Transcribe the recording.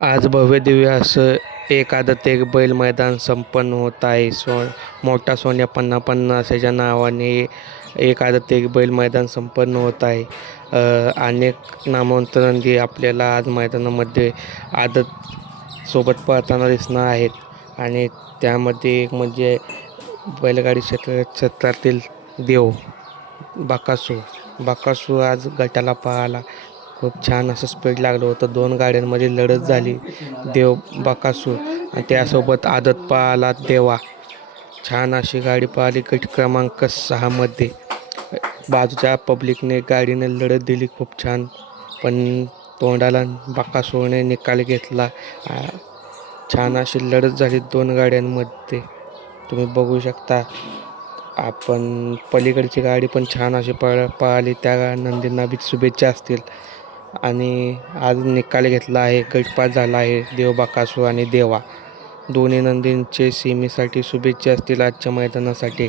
आज भव्य दिव्य असं एक आदत एक बैल मैदान संपन्न होत आहे. मोठा सोन्या पन्ना पन्ना असाच्या नावाने एक आदत एक बैल मैदान संपन्न होत आहे. अनेक नामवंत नंदी आपल्याला आज मैदानामध्ये आदत सोबत पळताना दिसणार आहेत आणि त्यामध्ये एक म्हणजे बैलगाडी क्षेत्रातील देव बकासूर आज गटाला पळाला. खूप छान असं स्पीड लागलं होतं. दोन गाड्यांमध्ये लढत झाली. देव बकासूर आणि त्यासोबत आदत पळाला देवा. छान अशी गाडी पळाली गट क्रमांक 6मध्ये. बाजूच्या पब्लिकने गाडीने लढत दिली खूप छान, पण तोंडाला बकासूरने निकाल घेतला. छान अशी लढत झाली दोन गाड्यांमध्ये, तुम्ही बघू शकता. आपण पलीकडची गाडी पण छान अशी पळाली. त्या नंदींना बी शुभेच्छा असतील. आणि आज निकाल घेतला आहे, गटपास झाला आहे देव बकासूर आणि देवा. दोन्ही नंदींचे सेमीसाठी शुभेच्छा असतील आजच्या मैदानासाठी.